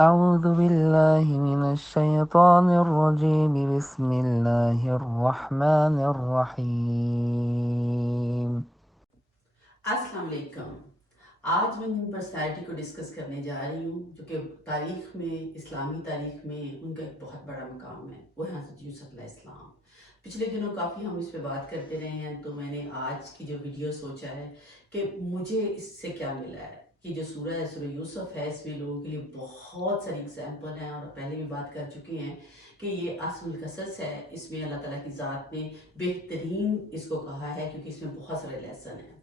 أعوذ بالله من الشيطان الرجيم بسم الله الرحمن الرحيم. السلام علیکم. آج میں ان پرسنالٹی کو ڈسکس کرنے جا رہی ہوں جو کہ تاریخ میں، اسلامی تاریخ میں ان کا ایک بہت بڑا مقام ہے، وہ ہے حضرت یوسف علیہ السلام. پچھلے دنوں کافی ہم اس پہ بات کرتے رہے ہیں، تو میں نے آج کی جو ویڈیو سوچا ہے کہ مجھے اس سے کیا ملا ہے. یہ جو سورہ ہے، سورہ یوسف ہے، اس میں لوگوں کے لیے بہت ساری اگزامپل ہیں، اور پہلے بھی بات کر چکے ہیں کہ یہ اصل القصص ہے. اس میں اللہ تعالیٰ کی ذات نے بہترین اس کو کہا ہے، کیونکہ اس میں بہت سارے لیسن ہیں.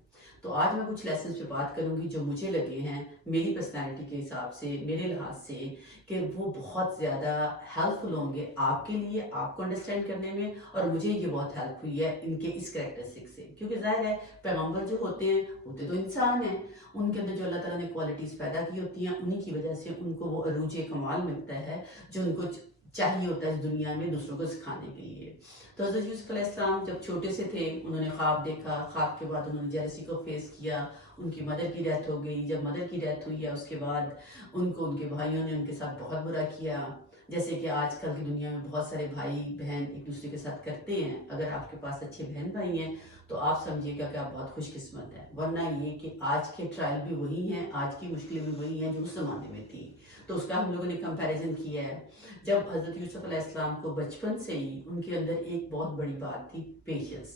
تو آج میں کچھ لیسنز پہ بات کروں گی جو مجھے لگے ہیں میری پرسنالٹی کے حساب سے، میرے لحاظ سے، کہ وہ بہت زیادہ ہیلپ فل ہوں گے آپ کے لیے، آپ کو انڈرسٹینڈ کرنے میں. اور مجھے یہ بہت ہیلپ ہوئی ہے ان کے اس کریکٹرسٹک سے، کیونکہ ظاہر ہے پیغمبر جو ہوتے ہیں ہوتے تو انسان ہیں، ان کے اندر جو اللہ تعالیٰ نے کوالٹیز پیدا کی ہوتی ہیں انہی کی وجہ سے ان کو وہ عروج کمال ملتا ہے جو ان کو چاہیے ہوتا ہے اس دنیا میں دوسروں کو سکھانے کے لیے. تو حضرت یوسف علیہ السلام جب چھوٹے سے تھے انہوں نے خواب دیکھا، خواب کے بعد انہوں نے جیلسی کو فیس کیا، ان کی مدر کی ڈیتھ ہو گئی. جب مدر کی ڈیتھ ہوئی ہے اس کے بعد ان کو ان کے بھائیوں نے ان کے ساتھ بہت برا کیا، جیسے کہ آج کل کی دنیا میں بہت سارے بھائی بہن ایک دوسرے کے ساتھ کرتے ہیں. اگر آپ کے پاس اچھے بہن بھائی ہیں تو آپ سمجھیے گا کہ آپ بہت خوش قسمت ہیں، ورنہ یہ کہ آج کے ٹرائل بھی وہی ہیں، آج کی مشکلیں بھی وہی ہیں جو اس زمانے میں تھی. تو اس کا ہم لوگوں نے کمپیریزن کیا ہے. جب حضرت یوسف علیہ السلام کو بچپن سے ہی ان کے اندر ایک بہت بڑی بات تھی، پیشنس.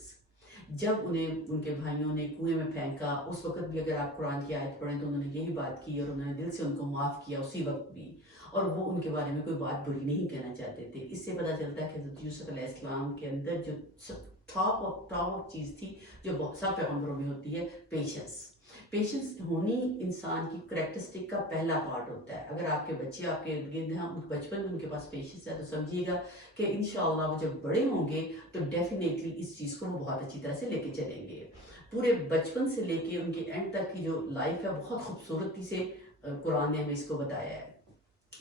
جب انہیں ان کے بھائیوں نے کنویں میں پھینکا، اس وقت بھی اگر آپ قرآن کی آیت پڑھیں تو انہوں نے یہی بات کی، اور انہوں نے دل سے ان کو معاف کیا اسی وقت بھی، اور وہ ان کے بارے میں کوئی بات بری نہیں کہنا چاہتے تھے. اس سے پتہ چلتا ہے کہ حضرت یوسف علیہ السلام کے اندر جو ٹاپ آف چیز تھی جو سب پیغمبروں میں ہوتی ہے، پیشنس. پیشنس ہونی انسان کی کریکٹرسٹک کا پہلا پارٹ ہوتا ہے. اگر آپ کے بچے آپ کے ارد گرد ہیں، بچپن میں ان کے پاس پیشنس ہے، تو سمجھیے گا کہ انشاءاللہ وہ جب بڑے ہوں گے تو ڈیفینیٹلی اس چیز کو وہ بہت اچھی طرح سے لے کے چلیں گے. پورے بچپن سے لے کے ان کے اینڈ تک کی جو لائف ہے بہت خوبصورتی سے قرآن نے ہمیں اس کو بتایا ہے.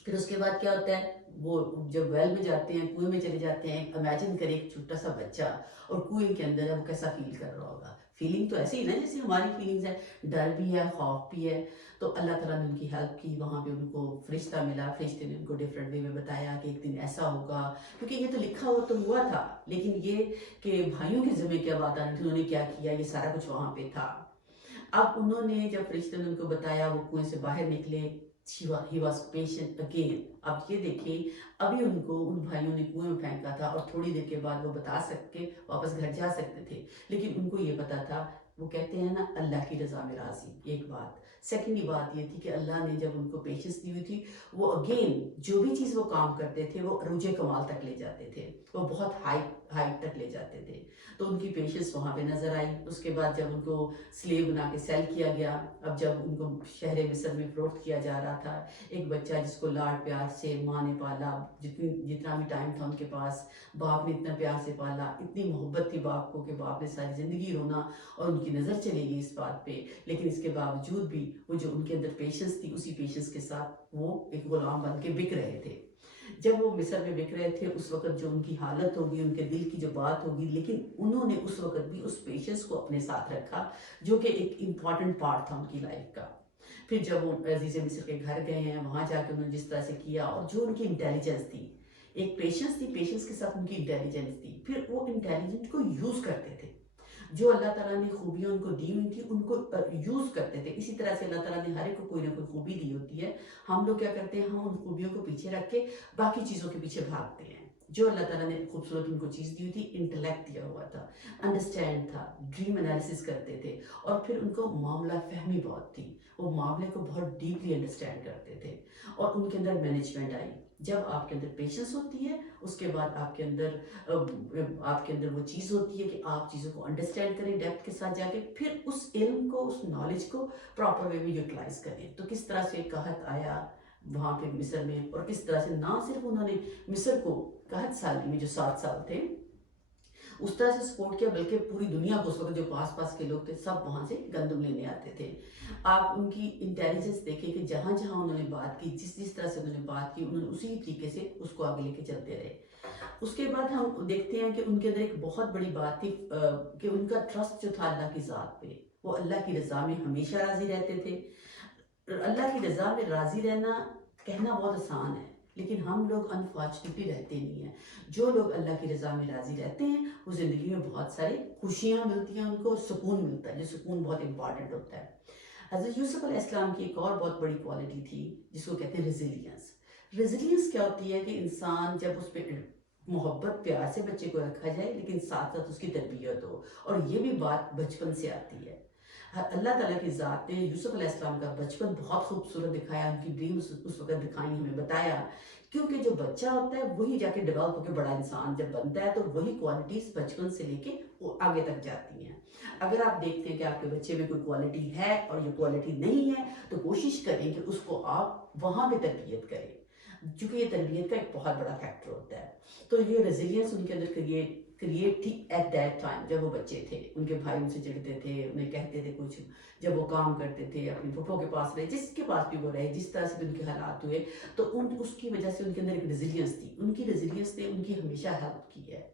پھر اس کے بعد کیا ہوتا ہے، وہ جب ویل میں جاتے ہیں، کنویں میں چلے جاتے ہیں. امیجن کریں ایک چھوٹا سا بچہ اور کنویں کے اندر ہے، وہ کیسا فیل کر رہا ہوگا. فیلنگ تو ایسے ہی نا جیسے ہماری فیلنگز ہے، ڈر بھی ہے، خوف بھی ہے. تو اللہ تعالیٰ نے ان کی ہیلپ کی، وہاں پہ ان کو فرشتہ ملا، فرشتے نے ان کو ڈفرینٹ وے میں بتایا کہ ایک دن ایسا ہوگا. کیونکہ یہ تو لکھا ہوا تو ہوا تھا، لیکن یہ کہ بھائیوں کے ذمہ کیا بات آنی تھی، انہوں نے کیا کیا، یہ سارا کچھ وہاں پہ تھا. اب انہوں نے جب فرشتے نے ان کو بتایا، وہ کنویں سے باہر نکلے. He was patient again. اب یہ دیکھیں، ابھی ان کو ان بھائیوں نے کنویں میں پھینکا تھا اور تھوڑی دیر کے بعد وہ بتا سکتے واپس گھر جا سکتے تھے، لیکن ان کو یہ پتا تھا. وہ کہتے ہیں نا اللہ کی رضا میں راضی، ایک بات. سیکنڈی بات یہ تھی کہ اللہ نے جب ان کو پیشنس دی ہوئی تھی، وہ اگین جو بھی چیز وہ کام کرتے تھے وہ عروج کمال تک لے جاتے تھے، وہ بہت ہائٹ تک لے جاتے تھے. تو ان کی پیشنس وہاں پہ نظر آئی. اس کے بعد جب ان کو سلیو بنا کے سیل کیا گیا، اب جب ان کو شہر مصر میں فروخت کیا جا رہا تھا، ایک بچہ جس کو لاڈ پیار سے ماں نے پالا، جتنا بھی ٹائم تھا ان کے پاس باپ نے اتنا پیار سے پالا، اتنی محبت تھی باپ کو کہ باپ نے ساری زندگی رونا اور ان کی نظر چلے گئی اس بات پہ. لیکن اس کے باوجود بھی وہ جو ان کے اندر پیشنس تھی، اسی پیشنس کے ساتھ وہ ایک غلام بن کے بک رہے تھے. جب وہ مصر میں بک رہے تھے اس وقت جو ان کی حالت ہوگی، ان کے دل کی جو بات ہوگی، لیکن انہوں نے اس وقت بھی اس پیشنس کو اپنے ساتھ رکھا جو کہ ایک امپورٹنٹ پارٹ تھا ان کی لائف کا. پھر جب وہ عزیز مصر کے گھر گئے ہیں، وہاں جا کے انہوں نے جس طرح سے کیا، اور جو ان کی انٹیلیجنس تھی، ایک پیشنس تھی، پیشنس کے ساتھ ان کی انٹیلیجنس تھی. پھر وہ انٹیلیجنس کو یوز کرتے تھے، جو اللہ تعالیٰ نے خوبیاں ان کو دی ہوئی تھی ان کو یوز کرتے تھے. اسی طرح سے اللہ تعالیٰ نے ہر ایک کو کوئی نہ کوئی خوبی دی ہوتی ہے. ہم لوگ کیا کرتے ہیں، ہم ان خوبیوں کو پیچھے رکھ کے باقی چیزوں کے پیچھے بھاگتے ہیں. جو اللہ تعالیٰ نے خوبصورت ان کو چیز دی ہوئی تھی، انٹلیکٹ دیا ہوا تھا، انڈرسٹینڈ تھا، ڈریم انالیسس کرتے تھے، اور پھر ان کو معاملہ فہمی بہت تھی، وہ معاملے کو بہت ڈیپلی انڈرسٹینڈ کرتے تھے، اور ان کے اندر مینجمنٹ آئی. جب آپ کے اندر پیشنس ہوتی ہے، اس کے بعد آپ کے اندر وہ چیز ہوتی ہے کہ آپ چیزوں کو انڈرسٹینڈ کریں ڈیپتھ کے ساتھ جا کے، پھر اس علم کو، اس نالج کو پراپر وے میں یوٹیلائز کریں. تو کس طرح سے قحط آیا وہاں پہ مصر میں، اور کس طرح سے نہ صرف انہوں نے مصر کو قحط سالی میں جو 7 سال تھے اس طرح سے سپورٹ کیا، بلکہ پوری دنیا کو اس وقت جو پاس پاس کے لوگ تھے سب وہاں سے گندم لینے آتے تھے. آپ ان کی انٹیلیجنس دیکھیں کہ جہاں جہاں انہوں نے بات کی، جس طرح سے انہوں نے بات کی، انہوں نے اسی طریقے سے اس کو آگے لے کے چلتے رہے. اس کے بعد ہم دیکھتے ہیں کہ ان کے اندر ایک بہت بڑی بات تھی کہ ان کا ٹرسٹ جو تھا اللہ کی ذات پہ، وہ اللہ کی رضا میں ہمیشہ راضی رہتے تھے. اللہ کی رضا میں راضی رہنا کہنا بہت آسان ہے لیکن ہم لوگ انفارچونیٹلی رہتے نہیں ہیں. جو لوگ اللہ کی رضا میں راضی رہتے ہیں وہ زندگی میں بہت ساری خوشیاں ملتی ہیں ان کو, سکون ملتا ہے, جو سکون بہت امپارٹنٹ ہوتا ہے. حضرت یوسف علیہ السلام کی ایک اور بہت بڑی کوالٹی تھی جس کو کہتے ہیں ریزیلینس. ریزیلینس کیا ہوتی ہے کہ انسان جب اس پہ محبت پیار سے بچے کو رکھا جائے لیکن ساتھ ساتھ اس کی تربیت ہو, اور یہ بھی بات بچپن سے آتی ہے. اللہ تعالیٰ کی ذات نے یوسف علیہ السلام کا بچپن بہت خوبصورت دکھایا, ان کی ڈریمز اس وقت دکھائی, ہمیں بتایا, کیونکہ جو بچہ ہوتا ہے وہی جا کے ڈیولپ ہو کے بڑا انسان جب بنتا ہے تو وہی کوالٹیز بچپن سے لے کے وہ آگے تک جاتی ہیں. اگر آپ دیکھتے ہیں کہ آپ کے بچے میں کوئی کوالٹی ہے اور یہ کوالٹی نہیں ہے تو کوشش کریں کہ اس کو آپ وہاں پہ تربیت کریں, چونکہ یہ تربیت کا ایک بہت بڑا فیکٹر ہوتا ہے. تو یہ ریزیلینس ان کے اندر کریٹ تھی ایٹ دیٹ ٹائم جب وہ بچے تھے. ان کے بھائی ان سے چڑھتے تھے, انہیں کہتے تھے کچھ, جب وہ کام کرتے تھے اپنی پھپھو کے پاس رہے, جس کے پاس بھی وہ رہے, جس طرح سے بھی ان کے حالات ہوئے, تو اس کی وجہ سے ان کے اندر ایک ریزیلینس تھی. ان کی ریزیلینس نے ان کی ہمیشہ ہیلپ کی ہے.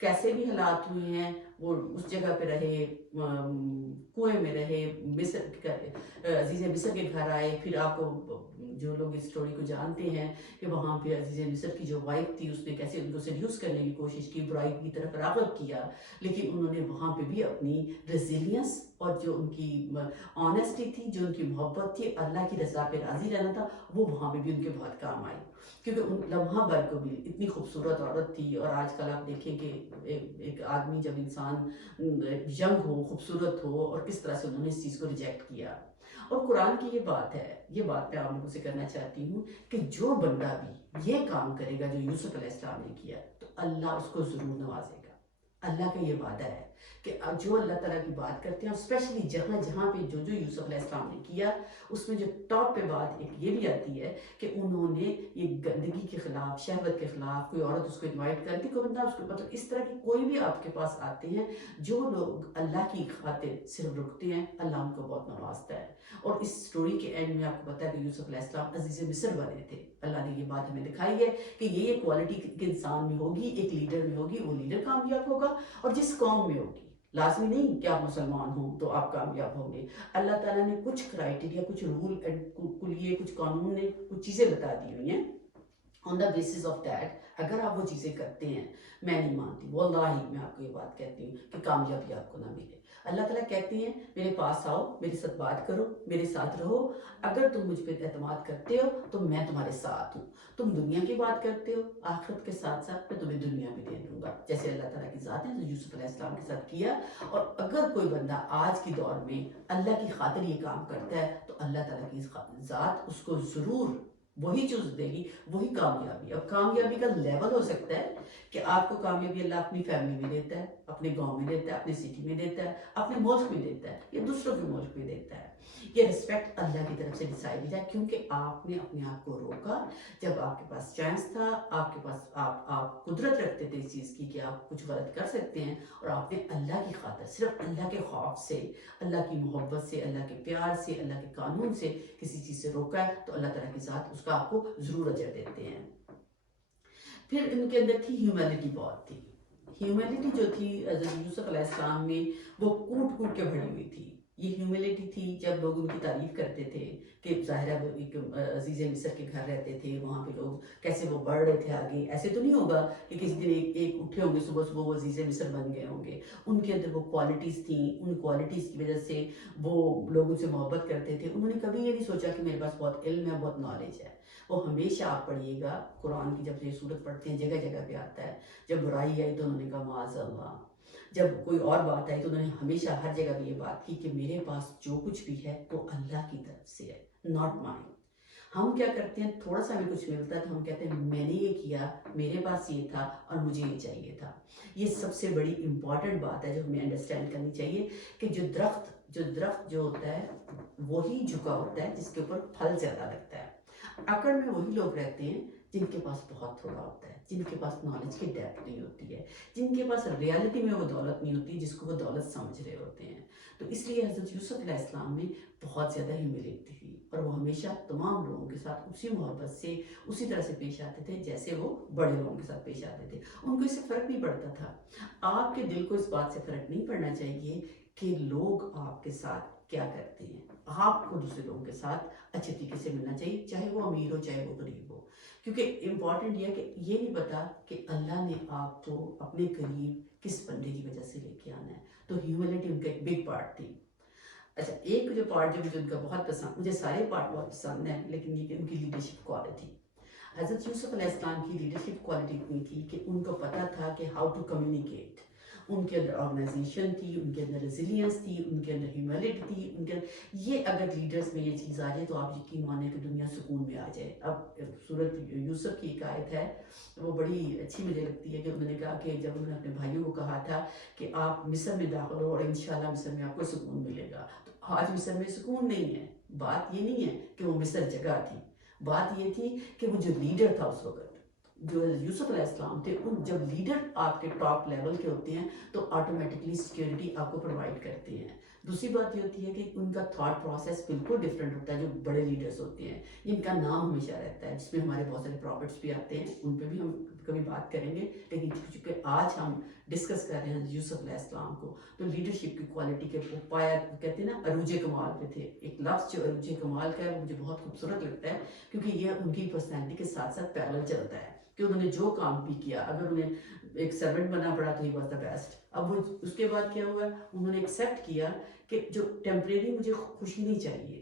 کیسے بھی حالات ہوئے ہیں وہ اس جگہ پہ رہے, کنویں میں رہے, عزیز مصر کے گھر آئے. پھر آپ کو جو لوگ اس اسٹوری کو جانتے ہیں کہ وہاں پہ عزیز مصر کی جو وائف تھی اس نے کیسے ان کو سیڈیوس کرنے کی کوشش کی, برائی کی طرف راغب کیا, لیکن انہوں نے وہاں پہ بھی اپنی ریزیلینس اور جو ان کی آنیسٹی تھی, جو ان کی محبت تھی, اللہ کی رضا پہ راضی رہنا تھا, وہ وہاں پہ بھی ان کے بہت کام آئی. کیونکہ ان لمحہ بھر کو بھی اتنی خوبصورت عورت تھی. اور آج کل آپ دیکھیں کہ ایک آدمی جب انسان ینگ ہو, خوبصورت ہو, اور کس طرح سے انہوں نے اس چیز کو ریجیکٹ کیا. اور قرآن کی یہ بات ہے, یہ بات میں آپ لوگوں سے کرنا چاہتی ہوں کہ جو بندہ بھی یہ کام کرے گا جو یوسف علیہ السلام نے کیا تو اللہ اس کو ضرور نوازے گا. اللہ کا یہ وعدہ ہے کہ جو اللہ تعالیٰ کی بات کرتے ہیں, اور اسپیشلی جہاں جہاں پہ جو یوسف علیہ السلام نے کیا, اس میں جو ٹاپ پہ بات ایک یہ بھی آتی ہے کہ انہوں نے یہ گندگی کے خلاف, شہوت کے خلاف, کوئی عورت اس کو انوائٹ کرتی, کوئی بندہ اس کو, مطلب اس طرح کی کوئی بھی آپ کے پاس آتے ہیں جو لوگ اللہ کی خاطر صرف رکتے ہیں, اللہ ان کو بہت نوازتا ہے. اور اس سٹوری کے اینڈ میں آپ کو پتا ہے کہ یوسف علیہ السلام عزیز مصر بنے تھے. اللہ نے یہ بات ہمیں دکھائی ہے کہ یہ کوالٹی ایک انسان میں ہوگی, ایک لیڈر میں ہوگی, وہ لیڈر کامیاب ہوگا. اور جس قوم میں ہوگی, لازمی نہیں کہ آپ مسلمان ہوں تو آپ کامیاب ہوں گے. اللہ تعالیٰ نے کچھ کرائٹیریا, کچھ رول کلیے, کچھ قانون نے کچھ چیزیں بتا دی ہوئی ہیں. آن دا بیسس آف دیٹ اگر آپ وہ چیزیں کرتے ہیں, میں نہیں مانتی, واللہ میں آپ کو یہ بات کہتی ہوں کہ کامیابی آپ کو نہ ملے. اللہ تعالیٰ کہتے ہیں میرے پاس آؤ, میرے ساتھ بات کرو, میرے ساتھ رہو, اگر تم مجھ پہ اعتماد کرتے ہو تو میں تمہارے ساتھ ہوں. تم دنیا کی بات کرتے ہو, آخرت کے ساتھ ساتھ میں تمہیں دنیا بھی دے دوں گا, جیسے اللہ تعالیٰ کی ذات ہے جو یوسف علیہ السلام کے ساتھ کیا. اور اگر کوئی بندہ آج کے دور میں اللہ کی خاطر یہ کام کرتا ہے تو اللہ تعالیٰ کی ذات اس کو ضرور وہی چیز دے گی, وہی کامیابی. اب کامیابی کا لیول ہو سکتا ہے کہ آپ کو کامیابی اللہ اپنی فیملی میں دیتا ہے, اپنے گاؤں میں دیتا ہے, اپنے سٹی میں دیتا ہے, اپنے ملک میں دیتا ہے, یا دوسروں کے ملک میں دیتا ہے. یہ رسپیکٹ اللہ کی طرف سے ڈیسائیڈ ہے, کیونکہ آپ نے اپنے آپ کو روکا جب آپ کے پاس چانس تھا, آپ کے پاس آپ قدرت رکھتے تھے اس چیز کی کہ آپ کچھ غلط کر سکتے ہیں, اور آپ نے اللہ کی خاطر, صرف اللہ کے خوف سے, اللہ کی محبت سے, اللہ کے پیار سے, اللہ کے قانون سے کسی چیز سے روکا ہے, تو اللہ تعالیٰ کی ذات اس کا آپ کو ضرور اجر دیتے ہیں. پھر ان کے اندر تھی ہیومینٹی, بہت تھی. ہیومینٹی جو تھی حضرت یوسف علیہ السلام میں, وہ کوٹ کوٹ کے بھری ہوئی تھی. یہ ہیومینٹی تھی جب لوگ ان کی تعریف کرتے تھے کہ ظاہرہ وہ ایک عزیز مصر کے گھر رہتے تھے, وہاں پہ لوگ کیسے وہ بڑھ رہے تھے آگے. ایسے تو نہیں ہوگا کہ کسی دن ایک اٹھے ہوں گے صبح صبح وہ عزیز مصر بن گئے ہوں گے. ان کے اندر وہ کوالٹیز تھیں, ان کوالٹیز کی وجہ سے وہ لوگ ان سے محبت کرتے تھے. انہوں نے کبھی یہ نہیں سوچا کہ میرے پاس بہت علم ہے, بہت نالج ہے. وہ ہمیشہ آپ پڑھیے گا قرآن کی, جب یہ صورت پڑھتے ہیں جگہ جگہ پہ آتا ہے, جب برائی آئی تو انہوں نے کہا معاذ اللہ, جب کوئی اور بات آئی تو انہوں نے ہمیشہ ہر جگہ پہ یہ بات کی کہ میرے پاس جو کچھ بھی ہے وہ اللہ کی طرف سے ہے, ناٹ مائن. ہم کیا کرتے ہیں, تھوڑا سا ہمیں کچھ ملتا ہے تو ہم کہتے ہیں میں نے یہ کیا, میرے پاس یہ تھا اور مجھے یہ چاہیے تھا. یہ سب سے بڑی امپورٹنٹ بات ہے جو ہمیں انڈرسٹینڈ کرنی چاہیے کہ جو درخت جو ہوتا ہے وہی جھکا ہوتا ہے جس کے اوپر پھل زیادہ لگتا ہے. اکڑ میں وہی لوگ رہتے ہیں جن کے پاس بہت تھوڑا ہوتا ہے, جن کے پاس نالج کی ڈیپتھ نہیں ہوتی ہے, جن کے پاس ریالٹی میں وہ دولت نہیں ہوتی جس کو وہ دولت سمجھ رہے ہوتے ہیں. تو اس لیے حضرت یوسف علیہ السلام میں بہت زیادہ ہیوملٹی تھی, اور وہ ہمیشہ تمام لوگوں کے ساتھ اسی محبت سے, اسی طرح سے پیش آتے تھے جیسے وہ بڑے لوگوں کے ساتھ پیش آتے تھے. ان کو اس سے فرق نہیں پڑتا تھا. آپ کے دل کو اس بات سے فرق نہیں پڑنا چاہیے کہ لوگ آپ کے ساتھ کیا کرتے ہیں. آپ کو دوسرے لوگوں کے ساتھ اچھے طریقے سے ملنا چاہیے، چاہے وہ امیر ہو چاہے وہ غریب ہو، کیونکہ امپورٹنٹ یہ ہے کہ یہ نہیں پتا کہ اللہ نے آپ کو اپنے قریب کس بندے کی وجہ سے لے کے آنا ہے. تو ہیومینٹی ان کا ایک بگ پارٹ تھی. اچھا، ایک جو پارٹ جو مجھے ان کا بہت پسند، مجھے سارے پارٹ بہت پسند ہیں، لیکن یہ کہ ان کی لیڈرشپ کوالٹی. حضرت یوسف علیہ السلام کی لیڈرشپ کوالٹی اتنی تھی کہ ان کو پتا تھا کہ ہاؤ ٹو کمیونیکیٹ. ان کے اندر آرگنائزیشن تھی، ان کے اندر ریزیلینس تھی، ان کے اندر ہیومینٹی تھی، ان کے اندر یہ اگر لیڈرز میں یہ چیز آ جائے تو آپ یقین مانیں کہ دنیا سکون میں آ جائے. اب سورت یوسف کی ایک آیت ہے، وہ بڑی اچھی مجھے لگتی ہے کہ انہوں نے کہا کہ جب انہوں نے اپنے بھائیوں کو کہا تھا کہ آپ مصر میں داخل ہو اور انشاءاللہ مصر میں آپ کو سکون ملے گا. تو آج مصر میں سکون نہیں ہے. بات یہ نہیں ہے کہ وہ مصر جگہ تھی، بات یہ تھی کہ وہ جو لیڈر تھا اس وقت، جو یوسف علیہ السلام تھے، ان جب لیڈر آپ کے ٹاپ لیول کے ہوتے ہیں تو آٹومیٹکلی سیکیورٹی آپ کو پرووائڈ کرتے ہیں. دوسری بات یہ ہوتی ہے کہ ان کا تھاٹ پروسیس بالکل ڈفرینٹ ہوتا ہے. جو بڑے لیڈرز ہوتے ہیں جن کا نام ہمیشہ رہتا ہے، جس میں ہمارے بہت سارے پروفٹس بھی آتے ہیں، ان پہ بھی ہم کبھی بات کریں گے، لیکن چونکہ آج ہم ڈسکس کر رہے ہیں یوسف علیہ السلام کو، تو لیڈرشپ کی کوالٹی کے وہ پایا کہتے ہیں نا عروج کمال پہ تھے. ایک لفظ جو عروج کمال کا ہے وہ مجھے بہت خوبصورت لگتا ہے، کیونکہ یہ ان کی پرسنالٹی کے ساتھ ساتھ پیرلل چلتا ہے کہ انہوں نے جو کام بھی کیا، اگر انہیں ایک سرونٹ بننا پڑا تو ہی واز دا بیسٹ. اب وہ اس کے بعد کیا ہوا، انہوں نے ایکسیپٹ کیا کہ جو ٹیمپریری مجھے خوشی نہیں چاہیے،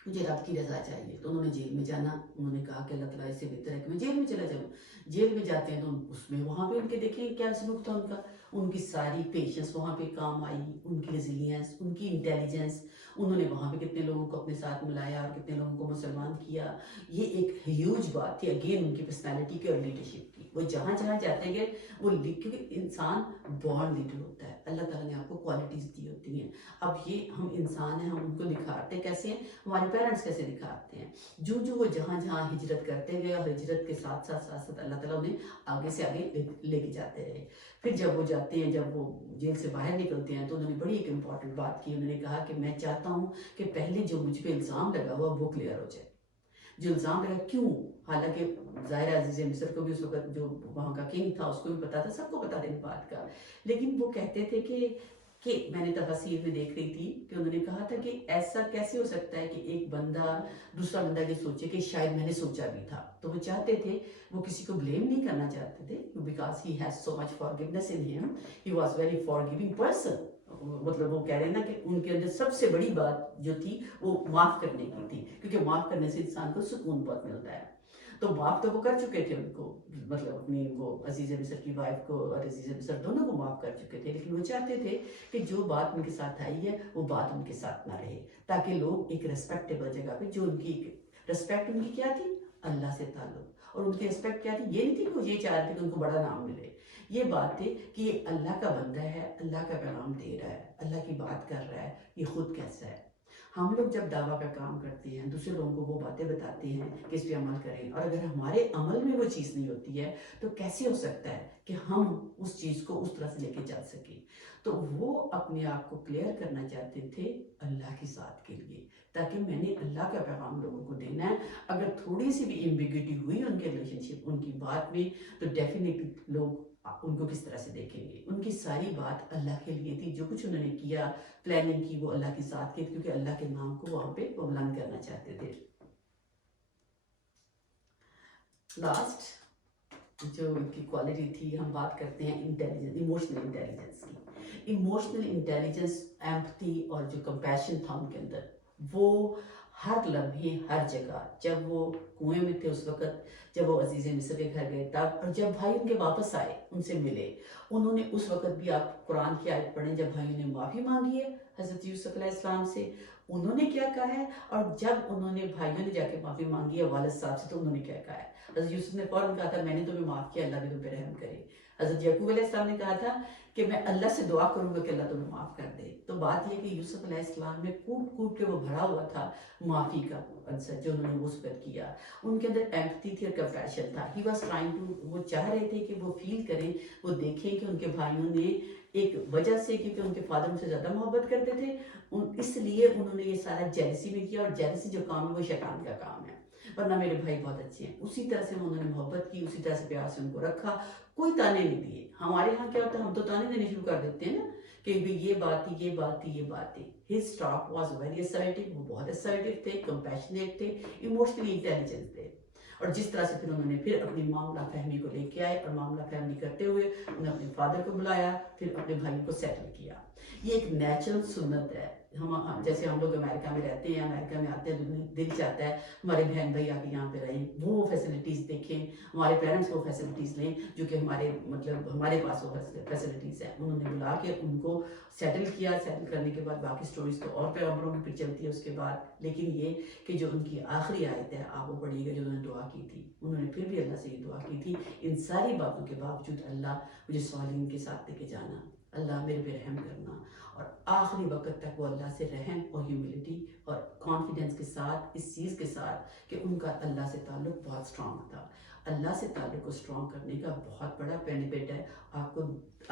مجھے رب کی رضا چاہیے. تو انہوں نے جیل میں جانا، انہوں نے کہا کہ اللہ تعالیٰ اس سے بہتر ہے کہ میں جیل میں چلا جاؤں. جیل میں جاتے ہیں تو اس میں وہاں پہ ان کے دیکھیں کیا سلوک تھا ان کا. ان کی ساری پیشنس وہاں پہ کام آئی، ان کی ریزیلینس، ان کی انٹیلیجنس. انہوں نے وہاں پہ کتنے لوگوں کو اپنے ساتھ ملایا اور کتنے لوگوں کو مسلمان کیا. یہ ایک ہیوج بات تھی اگین ان کی پرسنالٹی کی اور لیڈرشپ کی. وہ جہاں جہاں جاتے گئے وہ کیونکہ انسان بورن لیڈر ہوتا ہے، اللہ تعالیٰ نے آپ کو کوالٹیز دی ہوتی ہیں. اب یہ ہم انسان ہیں، ہم ان کو دکھاتے کیسے ہیں، ہمارے پیرنٹس کیسے دکھاتے ہیں. جو وہ جہاں جہاں ہجرت کرتے گئے اور ہجرت کے ساتھ ساتھ اللہ تعالیٰ انہیں آگے سے آگے لے کے جاتے رہے. پھر جب وہ جاتے ہیں، جب وہ جیل سے باہر نکلتے ہیں، تو انہوں نے بڑی ایک امپورٹنٹ بات کی. انہوں نے کہا کہ میں چاہتا ہوں کہ پہلے جو مجھ پہ الزام لگا ہوا وہ کلیئر ہو جائے. جو الزام لگا کیوں، حالانکہ ظاہر عزیز مصر کو بھی اس وقت جو وہاں کا کنگ تھا اس کو بھی پتا تھا، سب کو پتا تھا اس بات کا، لیکن وہ کہتے تھے کہ میں نے تفاسیر میں دیکھ رہی تھی کہ انہوں نے کہا تھا کہ ایسا کیسے ہو سکتا ہے کہ ایک بندہ دوسرا بندہ یہ سوچے کہ شاید میں نے سوچا بھی تھا. تو وہ چاہتے تھے، وہ کسی کو بلیم نہیں کرنا چاہتے تھے، because he has so much forgiveness in him, he was very forgiving person. مطلب وہ کہہ رہے ہیں نا کہ ان کے اندر سب سے بڑی بات جو تھی وہ معاف کرنے کی تھی، کیونکہ معاف کرنے سے انسان کو سکون بہت ملتا ہے. تو معاف تو وہ کر چکے تھے ان کو، مطلب اپنی وہ عزیز مصر کی وائف کو اور عزیز مصر دونوں کو معاف کر چکے تھے، لیکن وہ چاہتے تھے کہ جو بات ان کے ساتھ آئی ہے وہ بات ان کے ساتھ نہ رہے، تاکہ لوگ ایک ریسپیکٹیبل جگہ پہ، جو ان کی ریسپیکٹ ان کی کیا تھی، اللہ سے تعلق. اور ان کی ریسپیکٹ کیا تھی، یہ نہیں تھی کہ وہ یہ چاہ رہے تھے کہ ان کو بڑا نام ملے. یہ بات تھی کہ یہ اللہ کا بندہ ہے، اللہ کا پیغام دے رہا ہے، اللہ کی بات کر رہا ہے، یہ خود کیسا ہے. ہم لوگ جب دعویٰ کا کام کرتے ہیں، دوسرے لوگوں کو وہ باتیں بتاتے ہیں کہ اس پہ عمل کریں، اور اگر ہمارے عمل میں وہ چیز نہیں ہوتی ہے تو کیسے ہو سکتا ہے کہ ہم اس چیز کو اس طرح سے لے کے چل سکیں. تو وہ اپنے آپ کو کلیئر کرنا چاہتے تھے اللہ کی ذات کے لیے، تاکہ میں نے اللہ کا پیغام لوگوں کو دینا ہے. اگر تھوڑی سی بھی ایمبیگوٹی ہوئی ان کے ریلیشن شپ، ان کی بات میں، تو ڈیفینیٹلی لوگ ان کو کس طرح سے دیکھیں گے. ان کی ساری بات اللہ کے لیے تھی، جو کچھ انہوں نے کیا، پلاننگ کی، وہ اللہ کے ساتھ کی، کیونکہ اللہ کے نام کو وہاں پہ وہ بلند کرنا چاہتے تھے. لاسٹ جو ان کی کوالٹی تھی، ہم بات کرتے ہیں انٹیلیجنس، ایموشنل انٹیلیجنس کی. ایموشنل انٹیلیجنس، ایمپتھی اور جو کمپیشن تھا ان کے اندر، وہ ہر لمحے ہر جگہ، جب وہ کنویں میں تھے اس وقت، جب وہ عزیز مصر کے گھر گئے تب، اور جب بھائی ان کے واپس آئے ان سے ملے، انہوں نے اس وقت بھی، آپ قرآن کی آیت پڑھیں، جب بھائیوں نے معافی مانگی ہے حضرت یوسف علیہ السلام سے، انہوں نے کیا کہا ہے، اور جب انہوں نے بھائیوں نے جا کے معافی مانگی ہے والد صاحب سے تو انہوں نے کیا کہا ہے. حضرت یوسف نے فوراً کہا تھا میں نے تمہیں معاف کیا، اللہ بھی تم پہ رحم کرے. حضرت یعقوب علیہ السلام نے کہا تھا کہ میں اللہ سے دعا کروں گا کہ اللہ تمہیں معاف کر دے. تو بات یہ کہ یوسف علیہ السلام میں کوٹ کوٹ کے وہ بھرا ہوا تھا معافی کا عنصر جو انہوں نے وہ ذکر کیا. ان کے اندر ایمپتھی تھی اور کمپیشن تھا. ہی واز ٹرائنگ ٹو، وہ چاہ رہے تھے کہ وہ فیل کریں، وہ دیکھیں کہ ان کے بھائیوں نے ایک وجہ سے، کیونکہ ان کے فادر ان سے زیادہ محبت کرتے تھے، اس لیے انہوں نے یہ سارا جیلسی میں کیا، اور جیلسی جو کام ہے وہ شیطان کا کام ہے، ورنہ میرے بھائی بہت اچھے ہیں. اسی طرح سے انہوں نے محبت کی، اسی طرح سے پیار سے ان کو رکھا، کوئی تانے نہیں دیے. ہمارے ہاں کیا ہوتا ہے، ہم تو تانے دینے شروع کر دیتے ہیں نا کہ بھی یہ بات تھی، یہ بات تھی، یہ بات تھی. His talk was very assertive, وہ بہت اسرٹیو تھے، کمپیشنیٹ تھے، ایموشنلی انٹیلیجنٹ تھے. اور جس طرح سے پھر انہوں نے پھر اپنی معاملہ فہمی کو لے کے آئے، اور معاملہ فہمی کرتے ہوئے انہوں نے اپنے فادر کو بلایا، پھر اپنے بھائی کو سیٹل کیا. یہ ایک نیچرل سنت ہے. جیسے ہم لوگ امریکہ میں رہتے ہیں، امریکہ میں آتے ہیں، دل چاہتا ہے ہمارے بہن بھائی آ کے یہاں پہ رہیں، وہ فیسلٹیز دیکھیں، ہمارے پیرنٹس وہ فیسلٹیز لیں جو کہ ہمارے پاس وہ فیسلٹیز ہیں. انہوں نے بلا کے ان کو سیٹل کیا. سیٹل کرنے کے بعد باقی سٹوریز تو اور پیغمبروں میں پھر چلتی ہے اس کے بعد. لیکن یہ کہ جو ان کی آخری آیت ہے آپ وہ پڑھیے گا، جو انہوں نے دعا کی تھی، انہوں نے پھر بھی اللہ سے یہ دعا کی تھی ان ساری باتوں کے باوجود، اللہ مجھے صالحین کے ساتھ لے کے جانا، اللہ میرے پہ رحم کرنا. اور آخری وقت تک وہ اللہ سے رحم اور ہیوملٹی اور کانفیڈنس کے ساتھ، اس چیز کے ساتھ کہ ان کا اللہ سے تعلق بہت اسٹرانگ تھا. اللہ سے تعلق کو اسٹرانگ کرنے کا بہت بڑا بینیفٹ ہے. آپ کو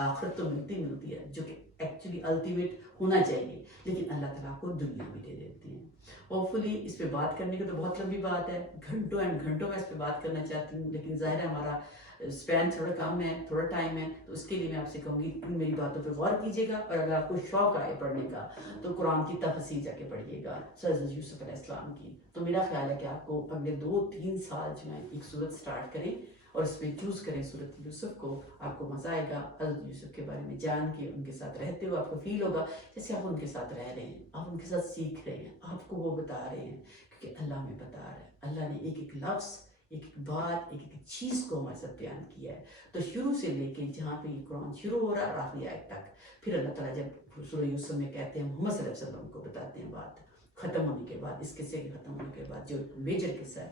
آخرت تو ملتی ہے جو کہ ایکچولی الٹیمیٹ ہونا چاہیے، لیکن اللہ تعالیٰ آپ کو دنیا بھی دے دیتے ہیں. ہوپفلی اس پہ بات کرنے کی تو بہت لمبی بات ہے، گھنٹوں اینڈ گھنٹوں میں اس پہ بات کرنا چاہتی ہوں، لیکن ظاہر ہے ہمارا اسپین تھوڑا کم ہے، تھوڑا ٹائم ہے، تو اس کے لیے میں آپ سے کہوں گی ان میری باتوں پہ غور کیجیے گا. اور اگر آپ کو شوق آئے پڑھنے کا تو قرآن کی تفسیر جا کے پڑھیے گا حضرت یوسف علیہ السلام کی. تو میرا خیال ہے کہ آپ کو اگلے 2-3 سال جو ہے ایک صورت سٹارٹ کریں اور اس میں چوز کریں صورت یوسف کو. آپ کو مزہ آئے گا حضرت یوسف کے بارے میں جان کے. ان کے ساتھ رہتے ہوئے آپ کو فیل ہوگا جیسے آپ ان کے ساتھ رہ رہے ہیں، آپ ان کے ساتھ سیکھ رہے ہیں، آپ کو وہ بتا رہے ہیں، کیونکہ اللہ ہمیں بتا رہا ہے. اللہ نے ایک ایک لفظ، ایک ایک بات، ایک ایک چیز کو ہمارے ساتھ بیان کیا ہے. تو شروع سے لے کے جہاں پہ یہ قرآن شروع ہو رہا ہے اور آخری آیت تک، پھر اللہ تعالیٰ جب سورہ یوسف میں کہتے ہیں محمد صلی اللہ علیہ وسلم کو بتاتے ہیں بات ختم ہونے کے بعد، اس قصے کے ختم ہونے کے بعد جو میجر قصہ ہے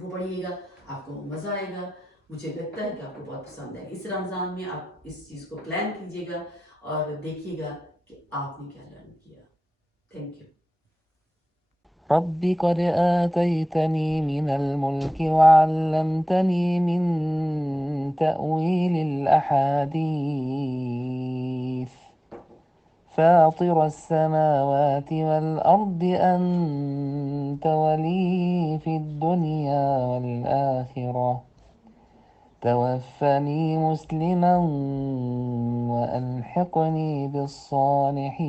وہ پڑھیے گا، آپ کو مزہ آئے گا. مجھے لگتا ہے کہ آپ کو بہت پسند ہے. اس رمضان میں آپ اس چیز کو پلان کیجیے گا اور دیکھیے گا کہ آپ نے کیا لرن کیا. Thank you. رب قد آتيتني من الملك وعلمتني من تأويل الأحاديث فاطر السماوات والأرض أنت ولي في الدنيا والآخرة توفني مسلما وألحقني بالصالحين.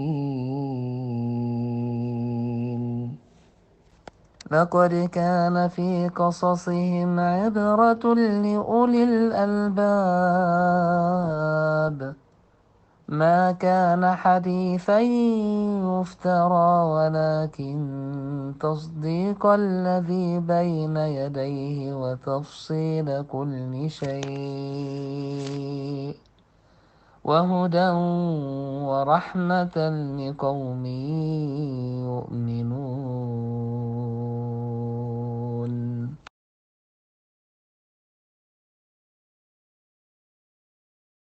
لقد كان في قصصهم عبرة لأولي الألباب ما كان حديثا يفترى ولكن تصديق الذي بين يديه وتفصيل كل شيء وهدى ورحمة لقوم يؤمنون.